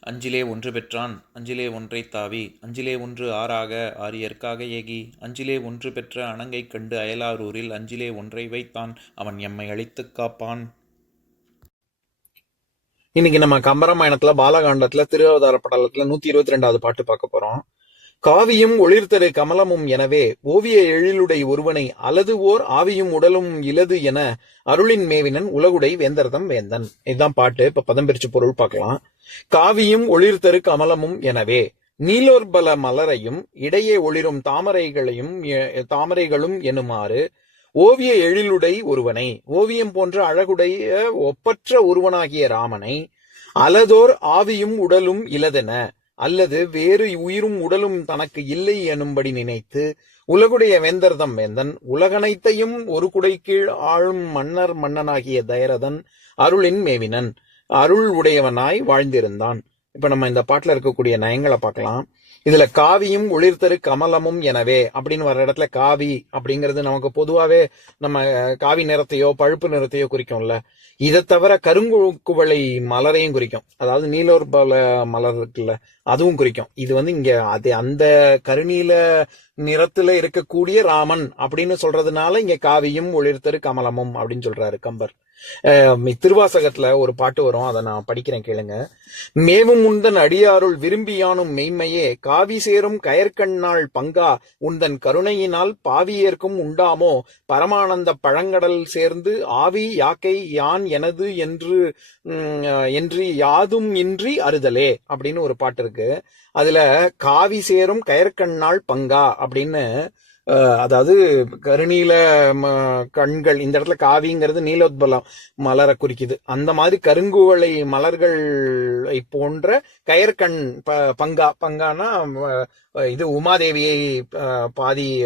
அஞ்சிலே ஒன்று பெற்றான் அஞ்சிலே ஒன்றை தாவி அஞ்சிலே ஒன்று ஆறாக ஆரியற்காக ஏகி அஞ்சிலே ஒன்று பெற்ற அணங்கை கண்டு அயலாரூரில் அஞ்சிலே ஒன்றை வைத்தான் அவன் எம்மை அழித்துக் காப்பான். இன்னைக்கு நம்ம கம்பராமாயணத்துல பாலகாண்டத்துல திருவதார படலத்துல நூத்தி இருபத்தி ரெண்டாவது பாட்டு பார்க்க போறோம். காவியும் ஒளிர்தரு கமலமும் எனவே ஓவிய எழிலுடை ஒருவனை அலது ஓர் ஆவியும் உடலும் இலது என அருளின் மேவினன் உலகுடை வேந்தர்தம் வேந்தன். இதுதான் பாட்டு. இப்ப பதம் பிரிச்சு பொருள் பார்க்கலாம். காவியும் ஒளிர்தரு கமலமும் எனவே நீலோர்பல மலரையும் இடையே ஒளிரும் தாமரைகளையும் தாமரைகளும் எனுமாறு ஓவிய எழிலுடை ஒருவனை ஓவியம் போன்ற அழகுடைய ஒப்பற்ற ஒருவனாகிய ராமனை அலதோர் ஆவியும் உடலும் இலதென அல்லது வேறு உயிரும் உடலும் தனக்கு இல்லை எனும்படி நினைத்து உலகுடைய வேந்தர்தம் வேந்தன் உலகனைத்தையும் ஒரு குடை கீழ் ஆளும் மன்னர் மன்னனாகிய தயரதன் அருளின் மேவினன். அருள் உடையவனாய் வாழ்ந்திருந்தான். இப்ப நம்ம இந்த பாட்டுல இருக்கக்கூடிய நயங்களை பார்க்கலாம். இதுல காவியும் ஒளிர்தரு கமலமும் எனவே அப்படின்னு வர இடத்துல காவி அப்படிங்கிறது நமக்கு பொதுவாவே நம்ம காவி நிறத்தையோ பழுப்பு நிறத்தையோ குறிக்கும்ல. இதை தவிர கருங்குவளை மலரையும் குறிக்கும். அதாவது நீலோர்பல மலர் இருக்குல்ல அதுவும் குறிக்கும். இது வந்து இங்க அது அந்த கருநீல நிறத்துல இருக்கக்கூடிய ராமன் அப்படின்னு சொல்றதுனால இங்க காவியும் ஒளிர்த்தரு கமலமும் அப்படின்னு சொல்றாரு கம்பர். திருவாசகத்துல ஒரு பாட்டு வரும். அதை நான் படிக்கிறேன் கேளுங்க. மேவும் உந்தன் அடியாருள் விரும்பியானும் மெய்மையே காவி சேரும் கயற்கண்ணாள் பங்கா உந்தன் கருணையினால் பாவியேற்கும் உண்டாமோ பரமானந்த பழங்கடல் சேர்ந்து ஆவி யாக்கை யான் எனது என்று என்று யாதும் இன்றி அறுதலே அப்படின்னு ஒரு பாட்டு இருக்கு. அதுல காவி சேரும் கயற்கண்ணாள் பங்கா அப்படின்னு அதாவது கருநீல ம, கண்கள் இந்த இடத்துல காவிங்கிறது நீலோத்பலம் மலரை குறிக்குது. அந்த மாதிரி கருங்குவளை மலர்கள் போன்ற கயற்கண் ப- பங்கா பங்கானா இது உமாதேவியை பாதி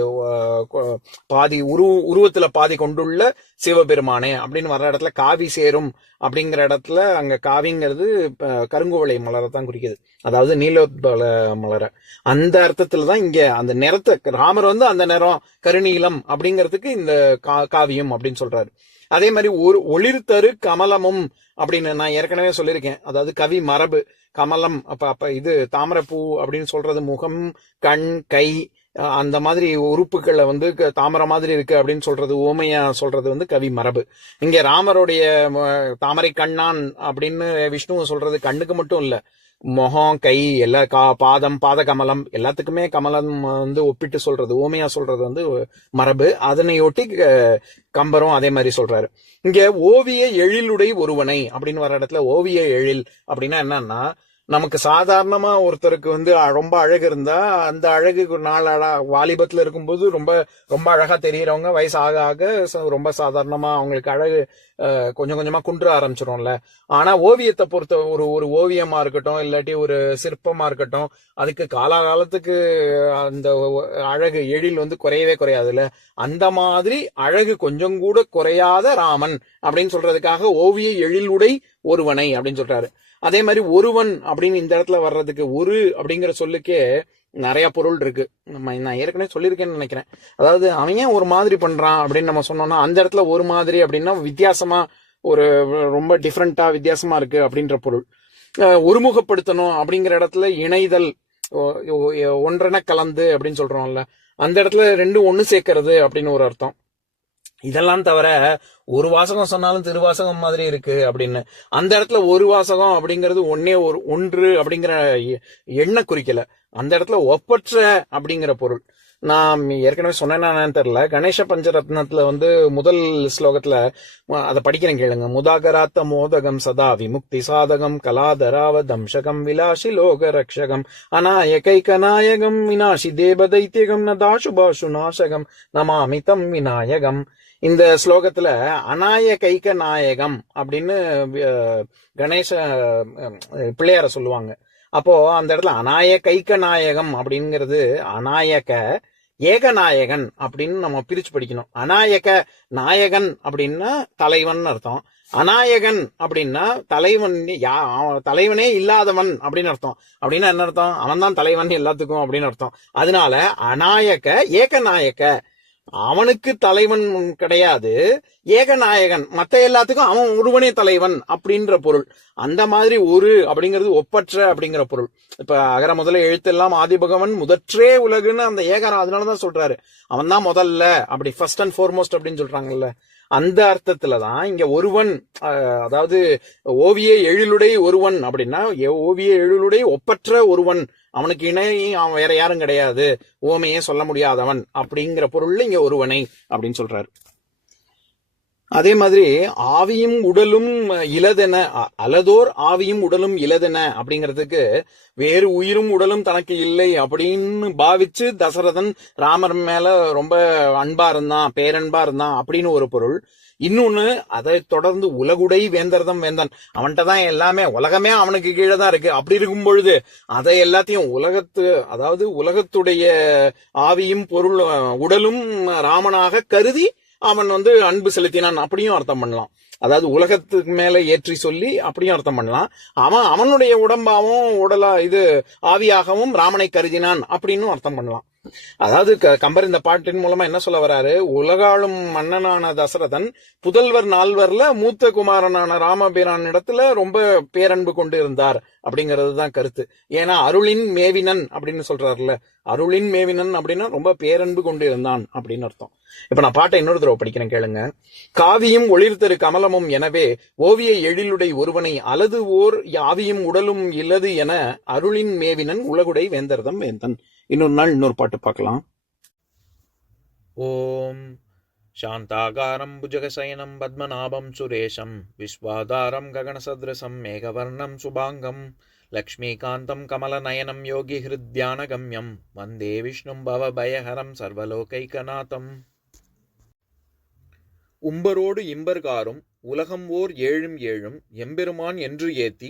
பாதி உரு உருவத்துல பாதி கொண்டுள்ள சிவபெருமானே அப்படின்னு வர்ற இடத்துல காவி சேரும் அப்படிங்கிற இடத்துல அங்க காவிங்கிறது கருங்குவளை மலரை தான் குறிக்குது. அதாவது நீலோத்பல மலரை. அந்த அர்த்தத்துல தான் இங்க அந்த நிறத்தை ராமர் வந்து அந்த நிறம் கருநீலம் அப்படிங்கிறதுக்கு இந்த கா- காவியம் அப்படின்னு சொல்றாரு. அதே மாதிரி ஒரு ஒளிர்தரு கமலமும் அப்படின்னு நான் ஏற்கனவே சொல்லியிருக்கேன். அதாவது கவி மரபு கமலம் அப்ப அப்ப இது தாமரைப்பூ அப்படின்னு சொல்றது முகம் கண் கை அந்த மாதிரி உறுப்புகளை வந்து க- தாமரை மாதிரி இருக்கு அப்படின்னு சொல்றது ஓமையா சொல்றது வந்து கவி மரபு. இங்க ராமருடைய தாமரை கண்ணான் அப்படின்னு விஷ்ணுவை சொல்றது கண்ணுக்கு மட்டும் இல்ல. முகம் கை எல்லா கா பாதம் பாத கமலம் எல்லாத்துக்குமே கமலம் வந்து ஒப்பிட்டு சொல்றது ஓமையா சொல்றது வந்து மரபு. அதனையொட்டி க- கம்பரும் அதே மாதிரி சொல்றாரு. இங்க ஓவிய எழிலுடை ஒருவனை அப்படின்னு வர இடத்துல ஓவிய எழில் அப்படின்னா என்னன்னா நமக்கு சாதாரணமா ஒருத்தருக்கு வந்து ரொம்ப அழகு இருந்தா அந்த அழகு நாள் வாலிபத்துல இருக்கும்போது ரொம்ப ரொம்ப அழகா தெரியறவங்க வயசு ஆக ஆக ரொம்ப சாதாரணமா அவங்களுக்கு அழகு கொஞ்சம் கொஞ்சமா குன்ற ஆரம்பிச்சிடும்ல ஆனா ஓவியத்தை பொறுத்த ஒரு ஒரு ஓவியமா இருக்கட்டும் இல்லாட்டி ஒரு சிற்பமா இருக்கட்டும் அதுக்கு காலாகாலத்துக்கு அந்த அழகு எழில் வந்து குறையவே குறையாதுல்ல. அந்த மாதிரி அழகு கொஞ்சம் கூட குறையாத ராமன் அப்படின்னு சொல்றதுக்காக ஓவிய எழிலுடை ஒருவனை அப்படின்னு சொல்றாரு. அதே மாதிரி ஒருவன் அப்படின்னு இந்த இடத்துல வர்றதுக்கு ஒரு அப்படிங்கிற சொல்லுக்கே நிறைய பொருள் இருக்கு. நம்ம நான் ஏற்கனவே சொல்லியிருக்கேன்னு நினைக்கிறேன். அதாவது அவன் ஏன் ஒரு மாதிரி பண்றான் அப்படின்னு நம்ம சொன்னோம்னா அந்த இடத்துல ஒரு மாதிரி அப்படின்னா வித்தியாசமா ஒரு ரொம்ப டிஃப்ரெண்டா வித்தியாசமா இருக்கு அப்படின்ற பொருள். ஒருமுகப்படுத்தணும் அப்படிங்கிற இடத்துல இணைதல் ஒன்றென கலந்து அப்படின்னு சொல்றோம்ல அந்த இடத்துல ரெண்டும் ஒன்று சேர்க்கறது அப்படின்னு ஒரு அர்த்தம். இதெல்லாம் தவிர ஒரு வாசகம் சொன்னாலும் திருவாசகம் மாதிரி இருக்கு அப்படின்னு. அந்த இடத்துல ஒரு வாசகம் அப்படிங்கிறது ஒன்னே ஒரு ஒன்று அப்படிங்கிற எ- எண்ணை குறிக்கல. அந்த இடத்துல ஒப்பற்ற அப்படிங்கிற பொருள். நான் ஏற்கனவே சொன்னேன்னு தெரியல. கணேச பஞ்சரத்னத்துல வந்து முதல் ஸ்லோகத்துல அதை படிக்கிறேன் கேளுங்க. முதாகராத்த மோதகம் சதா விமுக்தி சாதகம் கலாதராவ தம்சகம் விலாசி லோக ரக்ஷகம் அநாயகைக நாயகம் வினாசி தேவ தைத்தியகம் நதாசுபாசு நாசகம் நமாமிதம் விநாயகம். இந்த ஸ்லோகத்துல அநாயகைக நாயகம் அப்படின்னு கணேச பிள்ளையார சொல்லுவாங்க. அப்போ அந்த இடத்துல அநாயகைக்க நாயகம் அப்படிங்கிறது அநாயக ஏகநாயகன் அப்படின்னு நம்ம பிரிச்சு படிக்கணும். அநாயக நாயகன் அப்படின்னா தலைவன் அர்த்தம். அநாயகன் அப்படின்னா தலைவன் யா- அவன் தலைவனே இல்லாதவன் அப்படின்னு அர்த்தம். அப்படின்னா என்ன அர்த்தம்? அவன் தான் தலைவன் எல்லாத்துக்கும் அப்படின்னு அர்த்தம். அதனால அநாயக ஏகநாயக அவனுக்கு தலைவன் கிடையாது. ஏகநாயகன். மத்த எல்லாத்துக்கும் அவன் ஒருவனே தலைவன் அப்படின்ற பொருள். அந்த மாதிரி ஒரு அப்படிங்கிறது ஒப்பற்ற அப்படிங்கிற பொருள். இப்ப அகர முதல்ல எழுத்தெல்லாம் ஆதிபகவன் முதற்றே உலகுன்னு அந்த ஏகரா அதனாலதான் சொல்றாரு. அவன் தான் முதல்ல. அப்படி ஃபர்ஸ்ட் அண்ட் ஃபோர்மோஸ்ட் அப்படின்னு சொல்றாங்கல்ல. அந்த அர்த்தத்துல தான் இங்க ஒருவன் அதாவது ஓவிய எழிலுடை ஒருவன் அப்படின்னா ஓவிய எழிலுடை ஒப்பற்ற ஒருவன். அவனுக்கு இணை அவன் வேற யாரும் கிடையாது. ஓமையே சொல்ல முடியாதவன் அப்படிங்கிற பொருள்ல இங்க ஒருவனை அப்படின்னு சொல்றாரு. அதே மாதிரி ஆவியும் உடலும் இலதென அ- அலதோர் ஆவியும் உடலும் இலதென அப்படிங்கிறதுக்கு வேறு உயிரும் உடலும் தனக்கு இல்லை அப்படின்னு பாவிச்சு தசரதன் ராமர் மேல ரொம்ப அன்பா இருந்தான் பேரன்பா இருந்தான் அப்படின்னு ஒரு பொருள். இன்னொன்னு அதை தொடர்ந்து உலகுடை வேந்தர்தம் வேந்தன். அவன்கிட்ட தான் எல்லாமே உலகமே அவனுக்கு கீழே தான் இருக்கு. அப்படி இருக்கும் பொழுது அதை எல்லாத்தையும் உலகத்து அதாவது உலகத்துடைய ஆவியும் பொருள் உடலும் ராமனாக கருதி அவன் வந்து அன்பு செலுத்தினான் அப்படியும் அர்த்தம் பண்ணலாம். அதாவது உலகத்துக்கு மேல ஏற்றி சொல்லி அப்படியும் அர்த்தம் பண்ணலாம். அவன் அவனுடைய உடம்பாவும் உடலா இது ஆவியாகவும் ராமனை கருதினான் அப்படின்னு அர்த்தம் பண்ணலாம். அதாவது க- கம்பர் இந்த பாட்டின் மூலமா என்ன சொல்ல வராரு? உலகாளும் மன்னனான தசரதன் புதல்வர் நால்வர்ல மூத்த குமாரனான ராமபிரான் இடத்துல ரொம்ப பேரன்பு கொண்டு இருந்தார் அப்படிங்கிறது தான் கருத்து. ஏன்னா அருளின் மேவினன் அப்படின்னு சொல்றாருல்ல. அருளின் மேவினன் அப்படின்னா ரொம்ப பேரன்பு கொண்டு இருந்தான் அப்படின்னு அர்த்தம். இப்ப நான் பாட்டை இன்னொரு தடவை படிக்கிறேன் கேளுங்க. காவியும் ஒளிர்த்தரு கமலமும் எனவே ஓவிய எழிலுடை ஒருவனை அலது ஓர் யாவியும் உடலும் இல்லது என அருளின் மேவினன் உலகுடை வேந்தர்தம் வேந்தன். இன்னொரு நாள் இன்னொரு பாட்டு பார்க்கலாம் ॐ शान्ताकारं भुजगशयनं पद्मनाभं सुरेशं विश्वाधारं गगनसदृशं मेघवर्णं शुभाङ्गं लक्ष्मीकान्तं कमलनयनं योगिहृद्यानगम्यं वन्दे विष्णुं भवभयहरं सर्वलोकैकनाथम् உம்பரோடு இம்பர்காரும் உலகம் ஓர் ஏழும் ஏழும் எம்பெருமான் என்று ஏத்தி